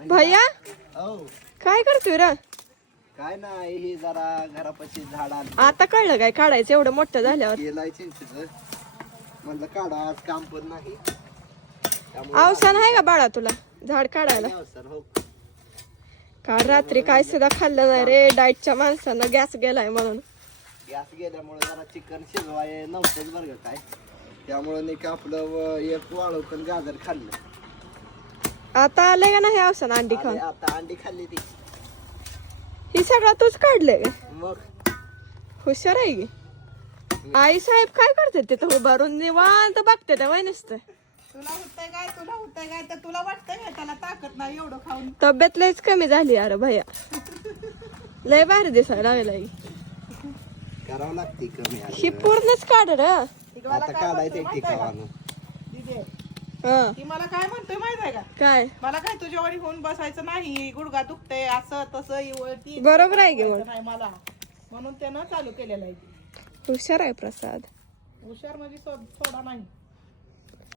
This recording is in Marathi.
भैया हो काय करतोय र? काय नाही हे जरा घरापाशी झाड आलं आता कळलं काय काढायचं एवढं मोठं झाल्यावर? गेलाय चिंचेचं म्हणलं काढा आज काम पण नाही अवसान आहे का बाळा तुला झाड काढायला? हो काल रात्री काय सुद्धा खाल्लं नाही रे, डाएटच्या माणसानं गॅस गेलाय म्हणून. गॅस गेल्यामुळे जरा चिकन शिजवाय नव्हतंच बरं का काय, त्यामुळे नाही का आपलं एक वाळवकन गाजर खाल्लं. आता आलंय का नाही अवसान अंडी खाऊन? आणि आता अंडी खाल्ली ती. ही सगळं तूच काढलंय का? मग हुशार आहे की. आई साहेब काय करते तिथं उभारून निवांत बघते त्या वय नुसतं. तुला होतंय काय तर तुला वाटतंय काय त्याला ताकद नाही एवढं खाऊन? तब्येत लयच कमी झाली अरे भैया, लय भारी दिसायला लागलाय. करावं लागते कमी ही पूर्णच काढ र. आता काढायचं ठिकाण. दिदे हं. ती मला काय म्हणतोय माहित आहे का? काय मला काय तुझ्यावर होऊन बसायचं नाही, गुडघा दुखतंय असं तसं ती बरोबर आहे की मग. नाही मला, म्हणून त्यानं चालू केलेलं आहे. हुशार आहे प्रसाद. हुशार म्हणजे सोडा नाही.